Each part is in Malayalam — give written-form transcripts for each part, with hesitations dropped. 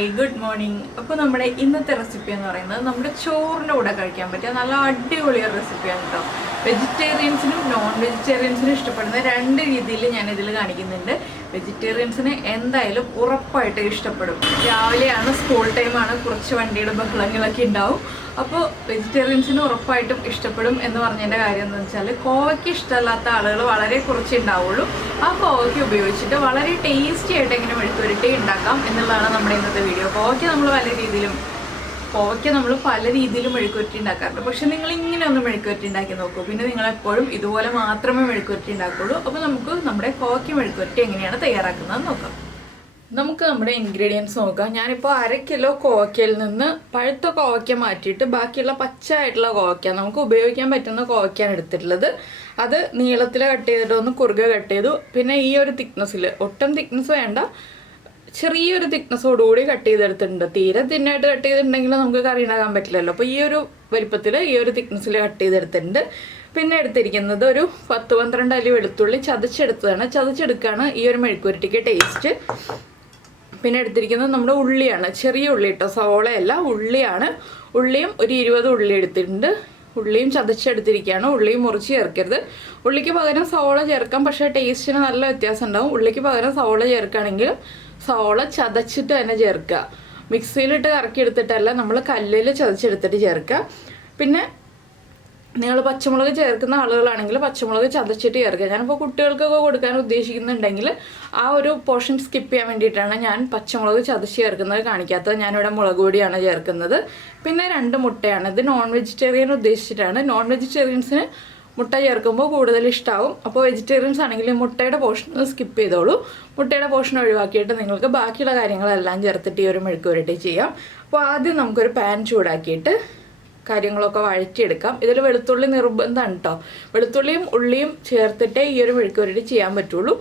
Hi good morning. അപ്പോൾ നമ്മുടെ ഇന്നത്തെ റെസിപ്പി എന്ന് പറയുന്നത് നമ്മുടെ ചോറിൻ്റെ കൂടെ കഴിക്കാൻ പറ്റിയ നല്ല അടിപൊളി റെസിപ്പിയാണ് കേട്ടോ. വെജിറ്റേറിയൻസിനും നോൺ വെജിറ്റേറിയൻസിനും ഇഷ്ടപ്പെടുന്ന രണ്ട് രീതിയിൽ ഞാനിതിൽ കാണിക്കുന്നുണ്ട്. വെജിറ്റേറിയൻസിന് എന്തായാലും ഉറപ്പായിട്ട് ഇഷ്ടപ്പെടും. രാവിലെയാണ്, സ്കൂൾ ടൈമാണ്, കുറച്ച് വണ്ടിയുടെ ബഹളങ്ങളൊക്കെ ഉണ്ടാവും. അപ്പോൾ വെജിറ്റേറിയൻസിന് ഉറപ്പായിട്ടും ഇഷ്ടപ്പെടും എന്ന് പറഞ്ഞതിൻ്റെ കാര്യം എന്ന് വെച്ചാൽ കോവയ്ക്ക് ഇഷ്ടമല്ലാത്ത ആളുകൾ വളരെ കുറച്ചേ ഉണ്ടാവുള്ളൂ. ആ കോവയ്ക്ക് ഉപയോഗിച്ചിട്ട് വളരെ ടേസ്റ്റി ആയിട്ട് എങ്ങനെ മെഴുക്കുവരട്ടി ഉണ്ടാക്കാം എന്നുള്ളതാണ് നമ്മുടെ ഇന്നത്തെ വീഡിയോ. കോവയ്ക്ക് നമ്മൾ പല രീതിയിലും മെഴുക്കുവരട്ടി ഉണ്ടാക്കാറുണ്ട്. പക്ഷെ നിങ്ങൾ ഇങ്ങനെ ഒന്ന് മെഴുക്കുവരട്ടി ഉണ്ടാക്കി നോക്കൂ. പിന്നെ നിങ്ങളെപ്പോഴും ഇതുപോലെ മാത്രമേ മെഴുക്കുവരട്ടി ഉണ്ടാക്കുള്ളൂ. അപ്പോൾ നമുക്ക് നമ്മുടെ കോവയ്ക്ക് മെഴുക്കുവരട്ടി എങ്ങനെയാണ് തയ്യാറാക്കുന്നത് നോക്കാം. നമുക്ക് നമ്മുടെ ഇൻഗ്രീഡിയൻസ് നോക്കാം. ഞാനിപ്പോൾ 1/2 കിലോ കോവയ്ക്കയിൽ നിന്ന് പഴുത്ത കോവയ്ക്ക മാറ്റിയിട്ട് ബാക്കിയുള്ള പച്ചയായിട്ടുള്ള കോവയ്ക്ക, നമുക്ക് ഉപയോഗിക്കാൻ പറ്റുന്ന കോവയ്ക്കാണ് എടുത്തിട്ടുള്ളത്. അത് നീളത്തിൽ കട്ട് ചെയ്തിട്ട് ഒന്ന് കുറുകെ കട്ട് ചെയ്തു. പിന്നെ ഈ ഒരു തിക്നെസ്സിൽ, ഒട്ടും തിക്നെസ് വേണ്ട, ചെറിയൊരു തിക്നെസ്സോടുകൂടി കട്ട് ചെയ്തെടുത്തിട്ടുണ്ട്. തീരെ തിന്നായിട്ട് കട്ട് ചെയ്തിട്ടുണ്ടെങ്കിൽ നമുക്ക് കറി ഉണ്ടാക്കാൻ പറ്റില്ലല്ലോ. അപ്പോൾ ഈ ഒരു വലിപ്പത്തിൽ, ഈ ഒരു തിക്നെസ്സിൽ കട്ട് ചെയ്തെടുത്തിട്ടുണ്ട്. പിന്നെ എടുത്തിരിക്കുന്നത് ഒരു 10-12 അല്ലി വെളുത്തുള്ളി ചതച്ചെടുത്തതാണ്. ചതച്ചെടുക്കുകയാണ് ഈ ഒരു മെഴുക്കുവരട്ടിക്ക് ടേസ്റ്റ്. പിന്നെ എടുത്തിരിക്കുന്നത് നമ്മുടെ ഉള്ളിയാണ്, ചെറിയ ഉള്ളി കേട്ടോ, സവോളയല്ല, ഉള്ളിയാണ്. ഉള്ളിയും ഒരു 20 ഉള്ളി എടുത്തിട്ടുണ്ട്. ഉള്ളിയും ചതച്ചെടുത്തിരിക്കുകയാണ്. ഉള്ളിയും മുറിച്ച് ചേർക്കരുത്. ഉള്ളിക്ക് പകരം സവോള ചേർക്കാം, പക്ഷേ ടേസ്റ്റിന് നല്ല വ്യത്യാസം ഉണ്ടാവും. ഉള്ളിക്ക് പകരം സവോള ചേർക്കുകയാണെങ്കിലും സവോള ചതച്ചിട്ട് തന്നെ ചേർക്കുക. മിക്സിയിലിട്ട് കറക്കി എടുത്തിട്ടല്ല, നമ്മൾ കല്ലിൽ ചതച്ചെടുത്തിട്ട് ചേർക്കുക. പിന്നെ നിങ്ങൾ പച്ചമുളക് ചേർക്കുന്ന ആളുകളാണെങ്കിൽ പച്ചമുളക് ചതച്ചിട്ട് ചേർക്കുക. ഞാനിപ്പോൾ കുട്ടികൾക്കൊക്കെ കൊടുക്കാൻ ഉദ്ദേശിക്കുന്നുണ്ടെങ്കിൽ ആ ഒരു പോർഷൻ സ്കിപ്പ് ചെയ്യാൻ വേണ്ടിയിട്ടാണ് ഞാൻ പച്ചമുളക് ചതച്ച് ചേർക്കുന്നത് കാണിക്കാത്തത്. ഞാനിവിടെ മുളക് പൊടിയാണ് ചേർക്കുന്നത്. പിന്നെ 2 മുട്ടയാണ്. ഇത് നോൺ വെജിറ്റേറിയൻ ഉദ്ദേശിച്ചിട്ടാണ്. നോൺ വെജിറ്റേറിയൻസിന് മുട്ട ചേർക്കുമ്പോൾ കൂടുതൽ ഇഷ്ടമാവും. അപ്പോൾ വെജിറ്റേറിയൻസ് ആണെങ്കിൽ മുട്ടയുടെ പോർഷൻ സ്കിപ്പ് ചെയ്തോളൂ. മുട്ടയുടെ പോർഷൻ ഒഴിവാക്കിയിട്ട് നിങ്ങൾക്ക് ബാക്കിയുള്ള കാര്യങ്ങളെല്ലാം ചേർത്തിട്ട് ഈ ഒരു മെഴുക്കുവരട്ടി ചെയ്യാം. അപ്പോൾ ആദ്യം നമുക്കൊരു പാൻ ചൂടാക്കിയിട്ട് കാര്യങ്ങളൊക്കെ വഴറ്റിയെടുക്കാം. ഇതിൽ വെളുത്തുള്ളി നിർബന്ധമാണ് കേട്ടോ. വെളുത്തുള്ളിയും ഉള്ളിയും ചേർത്തിട്ടേ ഈ ഒരു മെഴുക്കുവരട്ടി ചെയ്യാൻ പറ്റുള്ളൂ.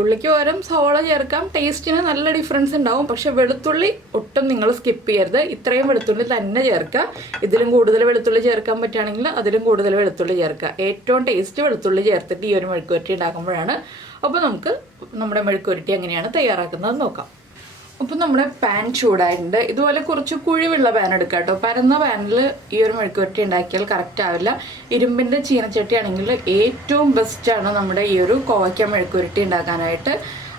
ഉള്ളിക്ക് പകരം സവോള ചേർക്കാം, ടേസ്റ്റിന് നല്ല ഡിഫറൻസ് ഉണ്ടാവും. പക്ഷെ വെളുത്തുള്ളി ഒട്ടും നിങ്ങൾ സ്കിപ്പ് ചെയ്യരുത്. ഇത്രയും വെളുത്തുള്ളി തന്നെ ചേർക്കുക. ഇതിലും കൂടുതൽ വെളുത്തുള്ളി ചേർക്കാൻ പറ്റുകയാണെങ്കിൽ അതിലും കൂടുതൽ വെളുത്തുള്ളി ചേർക്കുക. ഏറ്റവും ടേസ്റ്റ് വെളുത്തുള്ളി ചേർത്തിട്ട് ഈ ഒരു മെഴുക്കുവരട്ടി ഉണ്ടാക്കുമ്പോഴാണ്. അപ്പോൾ നമുക്ക് നമ്മുടെ മെഴുക്കുവരട്ടി എങ്ങനെയാണ് തയ്യാറാക്കുന്നത് നോക്കാം. അപ്പോൾ നമ്മുടെ പാൻ ചൂടായിട്ടുണ്ട്. ഇതുപോലെ കുറച്ച് കുഴിവുള്ള പാൻ എടുക്കുക കേട്ടോ. പരന്ന പാനിൽ ഈ ഒരു മെഴുക്കുവരട്ടി ഉണ്ടാക്കിയാൽ കറക്റ്റ് ആവില്ല. ഇരുമ്പിൻ്റെ ചീനച്ചട്ടി ആണെങ്കിൽ ഏറ്റവും ബെസ്റ്റാണ് നമ്മുടെ ഈ ഒരു കോവയ്ക്ക മെഴുക്കുവരട്ടി ഉണ്ടാക്കാനായിട്ട്.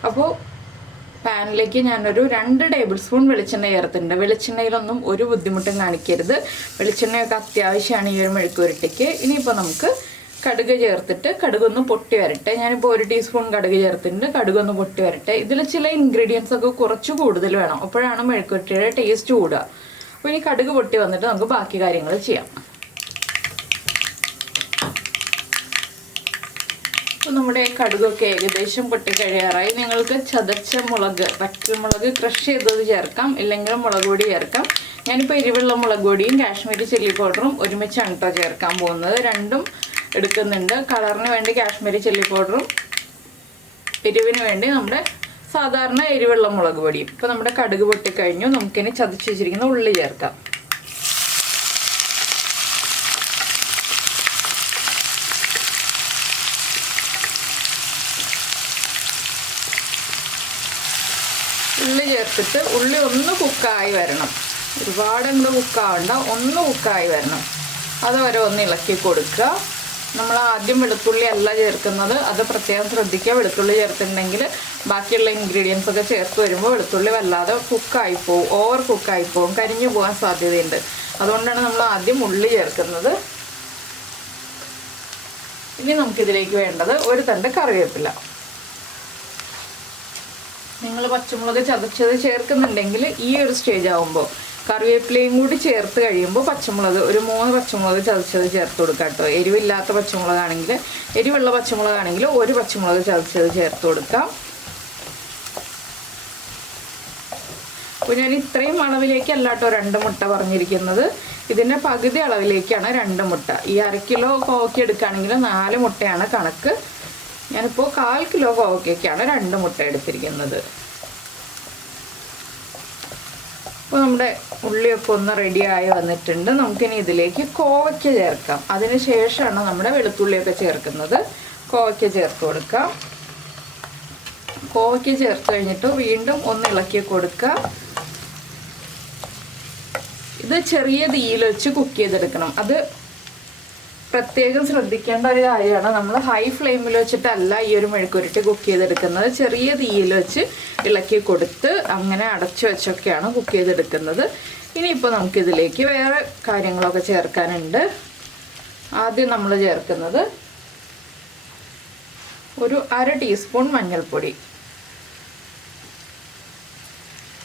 അപ്പോൾ പാനിലേക്ക് ഞാനൊരു 2 ടേബിൾ സ്പൂൺ വെളിച്ചെണ്ണ ചേർത്തിട്ടുണ്ട്. വെളിച്ചെണ്ണയിലൊന്നും ഒരു ബുദ്ധിമുട്ടും കാണിക്കരുത്. വെളിച്ചെണ്ണയൊക്കെ അത്യാവശ്യമാണ് ഈ ഒരു മെഴുക്കുവരട്ടിക്ക്. ഇനിയിപ്പോൾ നമുക്ക് കടുക് ചേർത്തിട്ട് കടുകൊന്ന് പൊട്ടി വരട്ടെ. ഞാനിപ്പോൾ 1 ടീസ്പൂൺ കടുക് ചേർത്തിട്ടുണ്ട്. കടുകൊന്ന് പൊട്ടി വരട്ടെ. ഇതിൽ ചില ഇൻഗ്രീഡിയൻസ് ഒക്കെ കുറച്ച് കൂടുതൽ വേണം, അപ്പോഴാണ് മെഴുക്കുവരട്ടിയുടെ ടേസ്റ്റ് കൂടുക. അപ്പോൾ ഇനി കടുക് പൊട്ടി വന്നിട്ട് നമുക്ക് ബാക്കി കാര്യങ്ങൾ ചെയ്യാം. അപ്പോൾ നമ്മുടെ കടുകൊക്കെ ഏകദേശം പൊട്ടി കഴിയാറായി. നിങ്ങൾക്ക് ചതച്ച മുളക്, വറ്റൽമുളക് ക്രഷ് ചെയ്തത് ചേർക്കാം, ഇല്ലെങ്കിൽ മുളക് പൊടി ചേർക്കാം. ഞാനിപ്പോൾ എരിവുള്ള മുളക് പൊടിയും കാശ്മീരി ചില്ലി പൗഡറും ഒരുമിച്ചാണ് കേട്ടോ ചേർക്കാൻ പോകുന്നത്. രണ്ടും എടുക്കുന്നുണ്ട്. കളറിന് വേണ്ടി കാശ്മീരി ചില്ലി പൗഡറും എരിവിന് വേണ്ടി നമ്മുടെ സാധാരണ എരിവുള്ള മുളക് പൊടിയും. ഇപ്പോൾ നമ്മുടെ കടുക് പൊട്ടിക്കഴിഞ്ഞു. നമുക്കിനി ചതച്ച് വെച്ചിരിക്കുന്ന ഉള്ളി ചേർക്കാം. ഉള്ളി ചേർത്തിട്ട് ഉള്ളി ഒന്ന് കുക്കായി വരണം. ഒരുപാട് അങ്ങോട്ട് കുക്കാവണ്ട, ഒന്ന് കുക്കായി വരണം. അതുവരെ ഒന്ന് ഇളക്കി കൊടുക്കുക. നമ്മൾ ആദ്യം വെളുത്തുള്ളി അല്ല ചേർക്കുന്നത്, അത് പ്രത്യേകം ശ്രദ്ധിക്കുക. വെളുത്തുള്ളി ചേർത്തിട്ടുണ്ടെങ്കിൽ ബാക്കിയുള്ള ഇൻഗ്രീഡിയൻസ് ഒക്കെ ചേർത്ത് വരുമ്പോൾ വെളുത്തുള്ളി വല്ലാതെ കുക്കായി പോവും, ഓവർ കുക്കായി പോവും, കരിഞ്ഞു പോകാൻ സാധ്യതയുണ്ട്. അതുകൊണ്ടാണ് നമ്മൾ ആദ്യം ഉള്ളി ചേർക്കുന്നത്. ഇനി നമുക്കിതിലേക്ക് വേണ്ടത് 1 തണ്ട് കറിവേപ്പില. നിങ്ങൾ പച്ചമുളക് ചതച്ചത് ചേർക്കുന്നുണ്ടെങ്കിൽ ഈ ഒരു സ്റ്റേജ് ആകുമ്പോൾ കറിവേപ്പിലയും കൂടി ചേർത്ത് കഴിയുമ്പോൾ പച്ചമുളക് ഒരു 3 പച്ചമുളക് ചതച്ചത് ചേർത്ത് കൊടുക്കുക കേട്ടോ. എരിവില്ലാത്ത പച്ചമുളകാണെങ്കിൽ, എരിവുള്ള പച്ചമുളകാണെങ്കിൽ 1 പച്ചമുളക് ചതച്ചത് ചേർത്ത് കൊടുക്കാം. അപ്പോൾ ഞാൻ ഇത്രയും അളവിലേക്കല്ല കേട്ടോ 2 മുട്ട പറഞ്ഞിരിക്കുന്നത്. ഇതിൻ്റെ പകുതി അളവിലേക്കാണ് 2 മുട്ട. ഈ 1/2 കിലോ കോവയ്ക്ക എടുക്കുകയാണെങ്കിൽ 4 മുട്ടയാണ് കണക്ക്. ഞാനിപ്പോൾ 1/4 കിലോ കോവയ്ക്കാണ് 2 മുട്ട എടുത്തിരിക്കുന്നത്. അപ്പോൾ നമ്മുടെ ഉള്ളിയൊക്കെ ഒന്ന് റെഡിയായി വന്നിട്ടുണ്ട്. നമുക്കിനി ഇതിലേക്ക് കോവയ്ക്ക ചേർക്കാം. അതിന് ശേഷമാണ് നമ്മുടെ വെളുത്തുള്ളിയൊക്കെ ചേർക്കുന്നത്. കോവയ്ക്ക ചേർത്ത് കൊടുക്കാം. കോവയ്ക്ക ചേർത്ത് കഴിഞ്ഞിട്ട് വീണ്ടും ഒന്ന് ഇളക്കി കൊടുക്കുക. ഇത് ചെറിയ തീയിൽ വെച്ച് കുക്ക് ചെയ്തെടുക്കണം. അത് പ്രത്യേകം ശ്രദ്ധിക്കേണ്ട ഒരു കാര്യമാണ്. നമ്മൾ ഹൈ ഫ്ലെയിമിൽ വെച്ചിട്ടല്ല ഈ ഒരു മെഴുക്കുരുട്ടി കുക്ക് ചെയ്തെടുക്കുന്നത്. ചെറിയ തീയിൽ വെച്ച് ഇളക്കി കൊടുത്ത് അങ്ങനെ അടച്ചു വെച്ചൊക്കെയാണ് കുക്ക് ചെയ്തെടുക്കുന്നത്. ഇനിയിപ്പോൾ നമുക്കിതിലേക്ക് വേറെ കാര്യങ്ങളൊക്കെ ചേർക്കാനുണ്ട്. ആദ്യം നമ്മൾ ചേർക്കുന്നത് ഒരു 1/2 ടീസ്പൂൺ മഞ്ഞൾപ്പൊടി,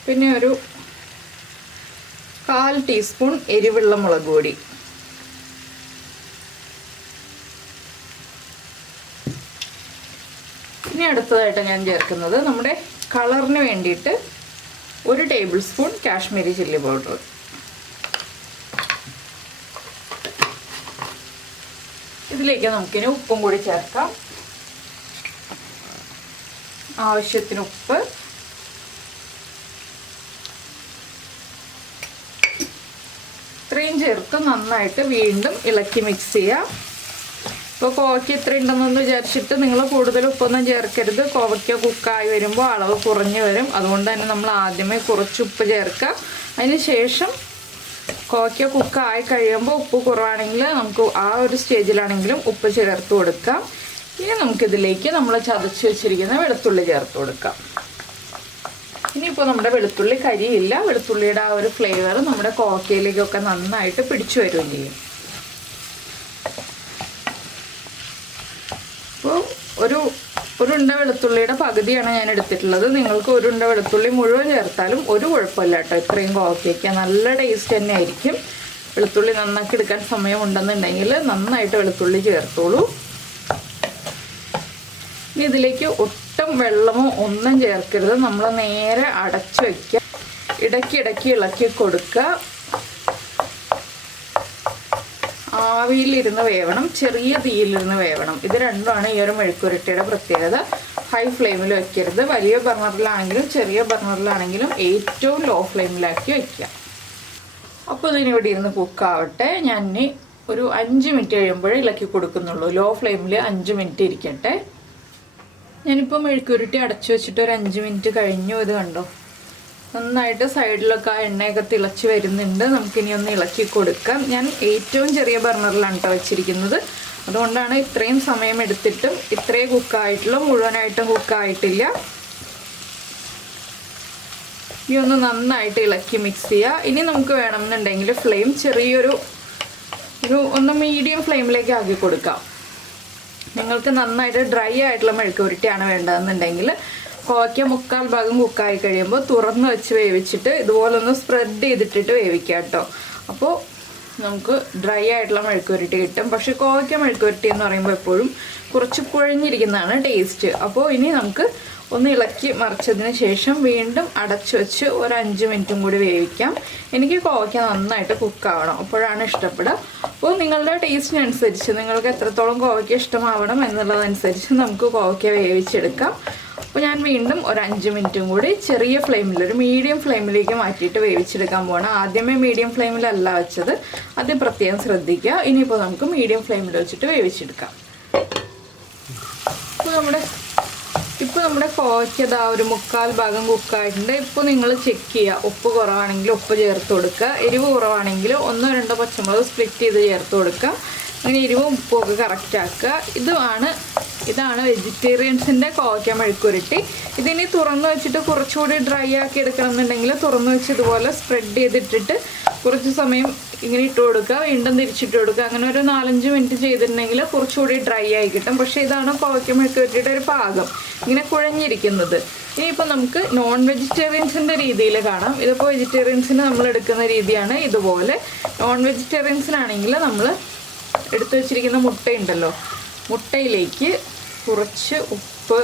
പിന്നെ ഒരു 1/4 ടീസ്പൂൺ എരിവുള്ള മുളക് പൊടി, ഇനി അടുത്തതായിട്ട് ഞാൻ ചേർക്കുന്നത് നമ്മുടെ കളറിന് വേണ്ടിയിട്ട് 1 table spoon Kashmiri chilli powder. ഇതിലേക്ക് നമുക്കിനി ഉപ്പും കൂടി ചേർക്കാം. ആവശ്യത്തിന് ഉപ്പ്, ഇത്രയും ചേർത്ത് നന്നായിട്ട് വീണ്ടും ഇളക്കി മിക്സ് ചെയ്യാം. ഇപ്പോൾ കോവയ്ക്ക് ഇത്ര ഉണ്ടെന്നൊന്ന് വിചാരിച്ചിട്ട് നിങ്ങൾ കൂടുതൽ ഉപ്പൊന്നും ചേർക്കരുത്. കോവയ്ക്ക കുക്കായി വരുമ്പോൾ അളവ് കുറഞ്ഞു വരും. അതുകൊണ്ട് തന്നെ നമ്മൾ ആദ്യമേ കുറച്ച് ഉപ്പ് ചേർക്കുക. അതിന് ശേഷം കോവയ്ക്ക കുക്കായി കഴിയുമ്പോൾ ഉപ്പ് കുറവാണെങ്കിൽ നമുക്ക് ആ ഒരു സ്റ്റേജിലാണെങ്കിലും ഉപ്പ് ചേർത്ത് കൊടുക്കാം. ഇനി നമുക്കിതിലേക്ക് നമ്മൾ ചതച്ച് വെച്ചിരിക്കുന്ന വെളുത്തുള്ളി ചേർത്ത് കൊടുക്കാം. ഇനിയിപ്പോൾ നമ്മുടെ വെളുത്തുള്ളി കരിയില്ല. വെളുത്തുള്ളിയുടെ ആ ഒരു ഫ്ലേവർ നമ്മുടെ കോവയ്ക്കയിലേക്കൊക്കെ നന്നായിട്ട് പിടിച്ചു വരികയും ചെയ്യും. അപ്പോൾ ഒരു ഉരുണ്ട വെളുത്തുള്ളിയുടെ പകുതിയാണ് ഞാൻ എടുത്തിട്ടുള്ളത്. നിങ്ങൾക്ക് ഒരു ഉണ്ട വെളുത്തുള്ളി മുഴുവൻ ചേർത്താലും ഒരു കുഴപ്പമില്ല കേട്ടോ. ഇത്രയും കോവയ്ക്ക നല്ല ടേസ്റ്റ് തന്നെ ആയിരിക്കും. വെളുത്തുള്ളി നന്നാക്കി എടുക്കാൻ സമയമുണ്ടെന്നുണ്ടെങ്കിൽ നന്നായിട്ട് വെളുത്തുള്ളി ചേർത്തോളൂ. ഇനി ഇതിലേക്ക് ഒട്ടും വെള്ളമോ ഒന്നും ചേർക്കരുത്. നമ്മൾ നേരെ അടച്ചു വയ്ക്കുക. ഇടയ്ക്കിടയ്ക്ക് ഇളക്കി കൊടുക്കുക. ആവിയിലിരുന്ന് വേവണം, ചെറിയ തീയിലിരുന്ന് വേവണം. ഇത് രണ്ടുമാണ് ഈ ഒരു മെഴുക്കുരുട്ടിയുടെ പ്രത്യേകത. ഹൈ ഫ്ലെയിമിൽ വയ്ക്കരുത്. വലിയ ബർണറിലാണെങ്കിലും ചെറിയ ബർണറിലാണെങ്കിലും ഏറ്റവും ലോ ഫ്ലെയിമിലാക്കി വയ്ക്കുക. അപ്പോൾ ഇതിനിവിടെ ഇരുന്ന് കുക്കാവട്ടെ. ഞാൻ ഇനി ഒരു 5 മിനിറ്റ് കഴിയുമ്പോഴേ ഇളക്കി കൊടുക്കുന്നുള്ളൂ. ലോ ഫ്ലെയിമിൽ 5 മിനിറ്റ് ഇരിക്കട്ടെ. ഞാനിപ്പോൾ മെഴുക്കുരുട്ടി അടച്ചു വെച്ചിട്ട് ഒരു 5 മിനിറ്റ് കഴിഞ്ഞു. ഇത് കണ്ടോ, നന്നായിട്ട് സൈഡിലൊക്കെ ആ എണ്ണയൊക്കെ തിളച്ച് വരുന്നുണ്ട്. നമുക്കിനി ഒന്ന് ഇളക്കി കൊടുക്കാം. ഞാൻ ഏറ്റവും ചെറിയ ബർണറിലാണ് കേട്ടോ വെച്ചിരിക്കുന്നത്. അതുകൊണ്ടാണ് ഇത്രയും സമയം എടുത്തിട്ടും ഇത്രയും കുക്കായിട്ടുള്ളൂ. മുഴുവനായിട്ടും കുക്കായിട്ടില്ല. ഇനി ഒന്ന് നന്നായിട്ട് ഇളക്കി മിക്സ് ചെയ്യുക. ഇനി നമുക്ക് വേണമെന്നുണ്ടെങ്കിൽ ഫ്ലെയിം ചെറിയൊരു ഒന്ന് മീഡിയം ഫ്ലെയിമിലേക്ക് ആക്കി കൊടുക്കാം. നിങ്ങൾക്ക് നന്നായിട്ട് ഡ്രൈ ആയിട്ടുള്ള മെഴുക്കുരുട്ടിയാണ് വേണ്ടതെന്നുണ്ടെങ്കിൽ കോവയ്ക്ക 1/4 ഭാഗം കുക്കായി കഴിയുമ്പോൾ തുറന്ന് വെച്ച് വേവിച്ചിട്ട് ഇതുപോലൊന്ന് സ്പ്രെഡ് ചെയ്തിട്ടിട്ട് വേവിക്കുക കേട്ടോ. അപ്പോൾ നമുക്ക് ഡ്രൈ ആയിട്ടുള്ള മെഴുക്കുരുട്ടി കിട്ടും. പക്ഷെ കോവയ്ക്ക മെഴുക്കുരുട്ടി എന്ന് പറയുമ്പോൾ എപ്പോഴും കുറച്ച് കുഴഞ്ഞിരിക്കുന്നതാണ് ടേസ്റ്റ്. അപ്പോൾ ഇനി നമുക്ക് ഒന്ന് ഇളക്കി മറിച്ചതിന് ശേഷം വീണ്ടും അടച്ചു വെച്ച് ഒരു 5 മിനിറ്റും കൂടി വേവിക്കാം. എനിക്ക് കോവയ്ക്ക നന്നായിട്ട് കുക്കാവണം, അപ്പോഴാണ് ഇഷ്ടപ്പെടുക. അപ്പോൾ നിങ്ങളുടെ ടേസ്റ്റിനനുസരിച്ച് നിങ്ങൾക്ക് എത്രത്തോളം കോവയ്ക്ക ഇഷ്ടമാവണം എന്നുള്ളതനുസരിച്ച് നമുക്ക് കോവയ്ക്ക വേവിച്ചെടുക്കാം. അപ്പോൾ ഞാൻ വീണ്ടും ഒരു 5 മിനിറ്റും കൂടി ചെറിയ ഫ്ലെയിമിൽ ഒരു മീഡിയം ഫ്ലെയിമിലേക്ക് മാറ്റിയിട്ട് വേവിച്ചെടുക്കാൻ പോകണം. ആദ്യമേ മീഡിയം ഫ്ലെയിമിലല്ല വെച്ചത്, അത് പ്രത്യേകം ശ്രദ്ധിക്കുക. ഇനിയിപ്പോൾ നമുക്ക് മീഡിയം ഫ്ലെയിമിൽ വെച്ചിട്ട് വേവിച്ചെടുക്കാം. ഇപ്പോൾ നമ്മുടെ കോവയ്ക്ക് ഇതാ ഒരു 1/4 ഭാഗം കുക്കായിട്ടുണ്ട്. ഇപ്പോൾ നിങ്ങൾ ചെക്ക് ചെയ്യുക. ഉപ്പ് കുറവാണെങ്കിൽ ഉപ്പ് ചേർത്ത് കൊടുക്കുക. എരിവ് കുറവാണെങ്കിൽ 1-2 പച്ചമുളക് സ്പ്ലിറ്റ് ചെയ്ത് ചേർത്ത് കൊടുക്കുക. അങ്ങനെ എരിവും ഉപ്പും ഒക്കെ കറക്റ്റ് ആക്കുക. ഇതാണ് വെജിറ്റേറിയൻസിൻ്റെ കോവയ്ക്ക മെഴുക്കുരുട്ടി. ഇതിനി തുറന്ന് വെച്ചിട്ട് കുറച്ചുകൂടി ഡ്രൈ ആക്കി എടുക്കണം എന്നുണ്ടെങ്കിൽ തുറന്ന് വെച്ച് ഇതുപോലെ സ്പ്രെഡ് ചെയ്തിട്ടിട്ട് കുറച്ച് സമയം ഇങ്ങനെ ഇട്ട് കൊടുക്കുക, വീണ്ടും തിരിച്ചിട്ട് കൊടുക്കുക. അങ്ങനെ ഒരു 4-5 മിനിറ്റ് ചെയ്തിട്ടുണ്ടെങ്കിൽ കുറച്ചുകൂടി ഡ്രൈ ആയി കിട്ടും. പക്ഷേ ഇതാണ് കോവയ്ക്ക മെഴുക്കുരുട്ടിയുടെ ഒരു പാകം, ഇങ്ങനെ കുഴഞ്ഞിരിക്കുന്നത്. ഇനിയിപ്പോൾ നമുക്ക് നോൺ വെജിറ്റേറിയൻസിൻ്റെ രീതിയിൽ കാണാം. ഇതിപ്പോൾ വെജിറ്റേറിയൻസിന് നമ്മൾ എടുക്കുന്ന രീതിയാണ് ഇതുപോലെ. നോൺ വെജിറ്റേറിയൻസിനാണെങ്കിൽ നമ്മൾ എടുത്തു വെച്ചിരിക്കുന്ന മുട്ടയുണ്ടല്ലോ, മുട്ടയിലേക്ക് കുറച്ച് ഉപ്പ്,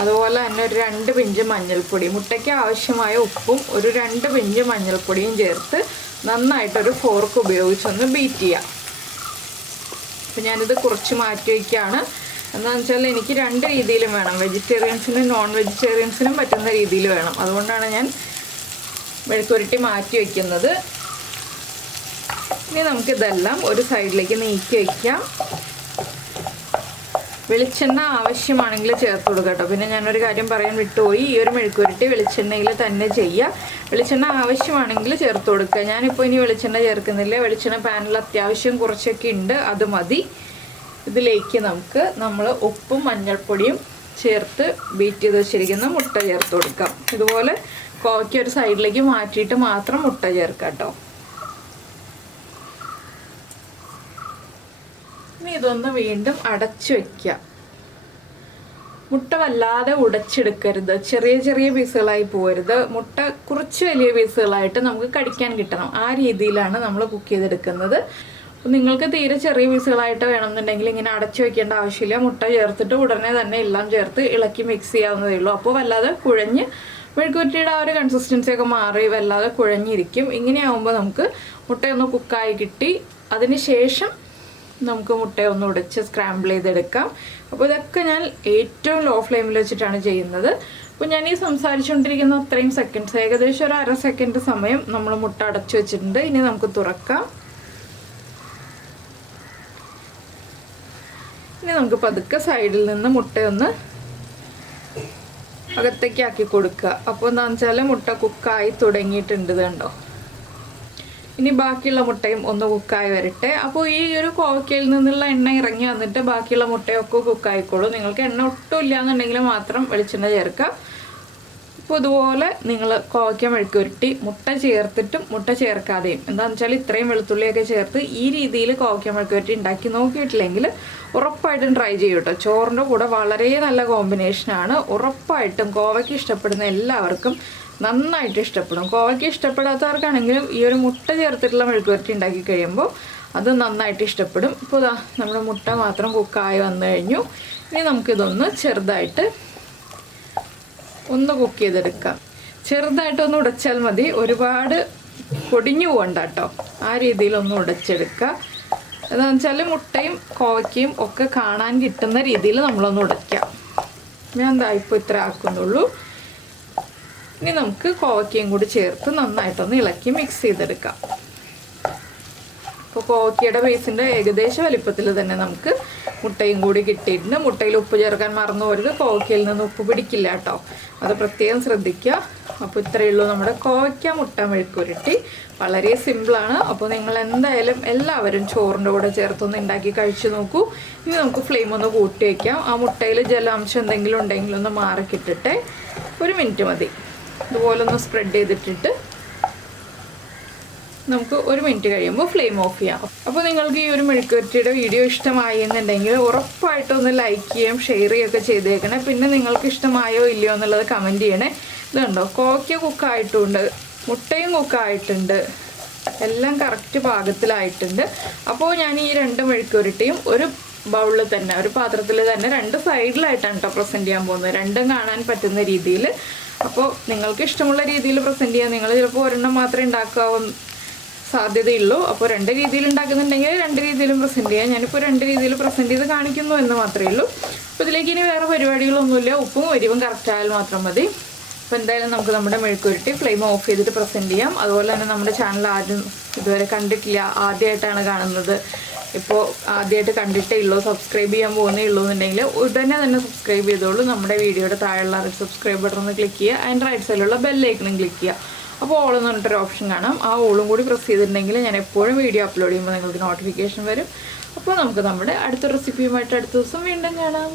അതുപോലെ തന്നെ ഒരു 2 പിഞ്ച് മഞ്ഞൾപ്പൊടി, മുട്ടയ്ക്ക് ആവശ്യമായ ഉപ്പും ഒരു 2 പിഞ്ച് മഞ്ഞൾപ്പൊടിയും ചേർത്ത് നന്നായിട്ടൊരു ഫോർക്ക് ഉപയോഗിച്ചൊന്ന് ബീറ്റ് ചെയ്യാം. അപ്പോൾ ഞാനിത് കുറച്ച് മാറ്റി വയ്ക്കുകയാണ്. എന്താണെന്ന് വെച്ചാൽ എനിക്ക് 2 രീതിയിലും വേണം, വെജിറ്റേറിയൻസിനും നോൺ വെജിറ്റേറിയൻസിനും പറ്റുന്ന രീതിയിൽ വേണം. അതുകൊണ്ടാണ് ഞാൻ മെഴുക്കുരുട്ടി മാറ്റി വയ്ക്കുന്നത്. ഇനി നമുക്കിതെല്ലാം ഒരു സൈഡിലേക്ക് നീക്കി വയ്ക്കാം. വെളിച്ചെണ്ണ ആവശ്യമാണെങ്കിൽ ചേർത്ത് കൊടുക്കുക കേട്ടോ. പിന്നെ ഞാനൊരു കാര്യം പറയാൻ വിട്ടുപോയി, ഈ ഒരു മെഴുക്കുവരട്ടി വെളിച്ചെണ്ണയിൽ തന്നെ ചെയ്യുക. വെളിച്ചെണ്ണ ആവശ്യമാണെങ്കിൽ ചേർത്ത് കൊടുക്കുക. ഞാനിപ്പോൾ ഇനി വെളിച്ചെണ്ണ ചേർക്കുന്നില്ല. വെളിച്ചെണ്ണ പാനിൽ അത്യാവശ്യം കുറച്ചൊക്കെ ഉണ്ട്, അത് മതി. ഇതിലേക്ക് നമ്മൾ ഉപ്പും മഞ്ഞൾപ്പൊടിയും ചേർത്ത് ബീറ്റ് ചെയ്ത് വെച്ചിരിക്കുന്ന മുട്ട ചേർത്ത് കൊടുക്കാം. ഇതുപോലെ കോവയ്ക്ക് ഒരു സൈഡിലേക്ക് മാറ്റിയിട്ട് മാത്രം മുട്ട ചേർക്കാം കേട്ടോ. ഇനി ഇതൊന്ന് വീണ്ടും അടച്ചു വയ്ക്കുക. മുട്ട വല്ലാതെ ഉടച്ചെടുക്കരുത്, ചെറിയ ചെറിയ പീസുകളായി പോകരുത്. മുട്ട കുറച്ച് വലിയ പീസുകളായിട്ട് നമുക്ക് കടിക്കാൻ കിട്ടണം. ആ രീതിയിലാണ് നമ്മൾ കുക്ക് ചെയ്തെടുക്കുന്നത്. നിങ്ങൾക്ക് തീരെ ചെറിയ പീസുകളായിട്ട് വേണമെന്നുണ്ടെങ്കിൽ ഇങ്ങനെ അടച്ചു വെക്കേണ്ട ആവശ്യമില്ല. മുട്ട ചേർത്തിട്ട് ഉടനെ തന്നെ എല്ലാം ചേർത്ത് ഇളക്കി മിക്സ് ചെയ്യാവുന്നതേ ഉള്ളൂ. അപ്പോൾ വല്ലാതെ കുഴഞ്ഞ് മെഴുക്കുവരട്ടിയുടെ ആ ഒരു കൺസിസ്റ്റൻസി ഒക്കെ മാറി വല്ലാതെ കുഴഞ്ഞിരിക്കും. ഇങ്ങനെയാവുമ്പോൾ നമുക്ക് മുട്ടയൊന്ന് കുക്കായി കിട്ടി. അതിന് ശേഷം നമുക്ക് മുട്ടയൊന്ന് ഉടച്ച് സ്ക്രാമ്പിൾ ചെയ്തെടുക്കാം. അപ്പോൾ ഇതൊക്കെ ഞാൻ ഏറ്റവും ലോ ഫ്ലെയിമിൽ വെച്ചിട്ടാണ് ചെയ്യുന്നത്. അപ്പോൾ ഞാൻ ഈ സംസാരിച്ചുകൊണ്ടിരിക്കുന്ന അത്രയും സെക്കൻഡ്സ്, ഏകദേശം ഒരു 1/2 സെക്കൻഡ് സമയം നമ്മൾ മുട്ട അടച്ചു വെച്ചിട്ടുണ്ട്. ഇനി നമുക്ക് തുറക്കാം. ഇനി നമുക്ക് പതുക്കെ സൈഡിൽ നിന്ന് മുട്ടയൊന്ന് അകത്തേക്ക് ആക്കി കൊടുക്കുക. അപ്പോൾ എന്താണെന്ന് വെച്ചാൽ മുട്ട കുക്കായി തുടങ്ങിയിട്ടുണ്ട്, കണ്ടോ. ഇനി ബാക്കിയുള്ള മുട്ടയും ഒന്ന് കുക്കായി വരട്ടെ. അപ്പോൾ ഈ ഒരു കോവയ്ക്കയിൽ നിന്നുള്ള എണ്ണ ഇറങ്ങി വന്നിട്ട് ബാക്കിയുള്ള മുട്ടയൊക്കെ കുക്കായിക്കോളൂ. നിങ്ങൾക്ക് എണ്ണ ഒട്ടും ഇല്ല എന്നുണ്ടെങ്കിൽ മാത്രം വെളിച്ചെണ്ണ ചേർക്കുക. അപ്പോൾ ഇതുപോലെ നിങ്ങൾ കോവയ്ക്ക മെഴുക്കുവരട്ടി മുട്ട ചേർത്തിട്ടും മുട്ട ചേർക്കാതെയും, എന്താണെന്ന് വെച്ചാൽ ഇത്രയും വെളുത്തുള്ളിയൊക്കെ ചേർത്ത് ഈ രീതിയിൽ കോവയ്ക്ക മെഴുക്കുവരട്ടി ഉണ്ടാക്കി നോക്കിയിട്ടില്ലെങ്കിൽ ഉറപ്പായിട്ടും ട്രൈ ചെയ്യും കേട്ടോ. ചോറിൻ്റെ കൂടെ വളരെ നല്ല കോമ്പിനേഷനാണ്. ഉറപ്പായിട്ടും കോവയ്ക്ക് ഇഷ്ടപ്പെടുന്ന എല്ലാവർക്കും നന്നായിട്ട് ഇഷ്ടപ്പെടും. കോവയ്ക്ക് ഇഷ്ടപ്പെടാത്തവർക്കാണെങ്കിലും ഈ ഒരു മുട്ട ചേർത്തിട്ടുള്ള മെഴുക്കുവരട്ടി ഉണ്ടാക്കി കഴിയുമ്പോൾ അത് നന്നായിട്ട് ഇഷ്ടപ്പെടും. ഇപ്പോൾ ഇതാ നമ്മുടെ മുട്ട മാത്രം കുക്കായി വന്നു കഴിഞ്ഞു. ഇനി നമുക്കിതൊന്ന് ചെറുതായിട്ട് ഒന്ന് കുക്ക് ചെയ്തെടുക്കാം. ചെറുതായിട്ടൊന്ന് ഉടച്ചാൽ മതി, ഒരുപാട് പൊടിഞ്ഞു പോകണ്ട കേട്ടോ. ആ രീതിയിലൊന്ന് ഉടച്ചെടുക്കുക. എന്താണെന്ന് വെച്ചാൽ മുട്ടയും കോവയ്ക്കയും ഒക്കെ കാണാൻ കിട്ടുന്ന രീതിയിൽ നമ്മളൊന്ന് ഉടയ്ക്കാം. ഞാൻ എന്താ ഇപ്പോൾ ഇത്ര ആക്കുന്നുള്ളൂ. ഇനി നമുക്ക് കോവയ്ക്കയും കൂടി ചേർത്ത് നന്നായിട്ടൊന്ന് ഇളക്കി മിക്സ് ചെയ്തെടുക്കാം. അപ്പോൾ കോവയ്ക്കയുടെ ബേസിൻ്റെ ഏകദേശം വലിപ്പത്തിൽ തന്നെ നമുക്ക് മുട്ടയും കൂടി കിട്ടിയിട്ടുണ്ട്. മുട്ടയിൽ ഉപ്പ് ചേർക്കാൻ മറന്നു പോരുത്, കോവയ്ക്കയിൽ നിന്ന് ഉപ്പ് പിടിക്കില്ല കേട്ടോ, അത് പ്രത്യേകം ശ്രദ്ധിക്കുക. അപ്പോൾ ഇത്രയേ ഉള്ളൂ നമ്മുടെ കോവയ്ക്ക മുട്ട മെഴുക്കുവരട്ടി. വളരെ സിമ്പിളാണ്. അപ്പോൾ നിങ്ങൾ എന്തായാലും എല്ലാവരും ചോറിൻ്റെ കൂടെ ചേർത്തൊന്ന് ഉണ്ടാക്കി കഴിച്ചു നോക്കൂ. ഇനി നമുക്ക് ഫ്ലെയിം ഒന്ന് കൂട്ടി വയ്ക്കാം. ആ മുട്ടയിൽ ജലാംശം എന്തെങ്കിലും ഉണ്ടെങ്കിൽ ഒന്ന് മാറിക്കിട്ടിട്ടെ 1 മിനിറ്റ് മതി. ഇതുപോലെ ഒന്ന് സ്പ്രെഡ് ചെയ്തിട്ടിട്ട് നമുക്ക് 1 മിനിറ്റ് കഴിയുമ്പോൾ ഫ്ലെയിം ഓഫ് ചെയ്യാം. അപ്പോൾ നിങ്ങൾക്ക് ഈ ഒരു മെഴുക്കുവരട്ടിയുടെ വീഡിയോ ഇഷ്ടമായി എന്നുണ്ടെങ്കിൽ ഉറപ്പായിട്ടൊന്ന് ലൈക്ക് ചെയ്യുകയും ഷെയർ ചെയ്യുകയൊക്കെ ചെയ്തേക്കണേ. പിന്നെ നിങ്ങൾക്ക് ഇഷ്ടമായോ ഇല്ലയോ എന്നുള്ളത് കമൻറ്റ് ചെയ്യണേ. ഇതുണ്ടോ, കോവയ്ക്ക കുക്കായിട്ടുണ്ട്, മുട്ടയും കുക്കായിട്ടുണ്ട്, എല്ലാം കറക്റ്റ് പാകത്തിലായിട്ടുണ്ട്. അപ്പോൾ ഞാൻ ഈ 2 മെഴുക്കുവരട്ടിയും ഒരു ബൗളിൽ തന്നെ, ഒരു പാത്രത്തിൽ തന്നെ 2 സൈഡിലായിട്ടാണ് കേട്ടോ പ്രസൻറ്റ് ചെയ്യാൻ പോകുന്നത്, രണ്ടും കാണാൻ പറ്റുന്ന രീതിയിൽ. അപ്പോൾ നിങ്ങൾക്ക് ഇഷ്ടമുള്ള രീതിയിൽ പ്രസൻറ്റ് ചെയ്യാം. നിങ്ങൾ ചിലപ്പോൾ ഒരെണ്ണം മാത്രമേ ഉണ്ടാക്കാവും സാധ്യതയുള്ളൂ. അപ്പോൾ 2 രീതിയിൽ ഉണ്ടാക്കുന്നുണ്ടെങ്കിൽ 2 രീതിയിലും പ്രസൻറ്റ് ചെയ്യാം. ഞാനിപ്പോൾ 2 രീതിയിൽ പ്രസൻറ്റ് ചെയ്ത് കാണിക്കുന്നു എന്ന് മാത്രമേ ഉള്ളൂ. അപ്പോൾ ഇതിലേക്ക് ഇനി വേറെ പരിപാടികളൊന്നുമില്ല, ഉപ്പും എരിവും കറക്റ്റായാൽ മാത്രം മതി. അപ്പോൾ എന്തായാലും നമുക്ക് നമ്മുടെ മെഴുക്കുവരട്ടി ഫ്ലെയിം ഓഫ് ചെയ്തിട്ട് പ്രസൻറ്റ് ചെയ്യാം. അതുപോലെ തന്നെ നമ്മുടെ ചാനൽ ആരും ഇതുവരെ കണ്ടിട്ടില്ല, ആദ്യമായിട്ടാണ് കാണുന്നത്, ഇപ്പോൾ ആദ്യമായിട്ട് കണ്ടിട്ടേ ഉള്ളൂ, സബ്സ്ക്രൈബ് ചെയ്യാൻ പോകുന്നേ ഉള്ളൂ എന്നുണ്ടെങ്കിൽ ഉടനെ തന്നെ സബ്സ്ക്രൈബ് ചെയ്തോളൂ. നമ്മുടെ വീഡിയോയുടെ താഴെയുള്ള സബ്സ്ക്രൈബ് ബട്ടൺ ഒന്ന് ക്ലിക്ക് ചെയ്യുക, അതിൻ്റെ റൈറ്റ് സൈഡിലുള്ള ബെല്ലൈക്കണും ക്ലിക്ക് ചെയ്യുക. അപ്പോൾ ഓൾ എന്ന് പറഞ്ഞിട്ടൊരു ഓപ്ഷൻ കാണാം. ആ ഓളും കൂടി പ്രസ് ചെയ്തിട്ടുണ്ടെങ്കിൽ ഞാൻ എപ്പോഴും വീഡിയോ അപ്ലോഡ് ചെയ്യുമ്പോൾ നിങ്ങൾക്ക് നോട്ടിഫിക്കേഷൻ വരും. അപ്പോൾ നമുക്ക് നമ്മുടെ അടുത്ത റെസിപ്പിയുമായിട്ട് അടുത്ത ദിവസം വീണ്ടും കാണാം.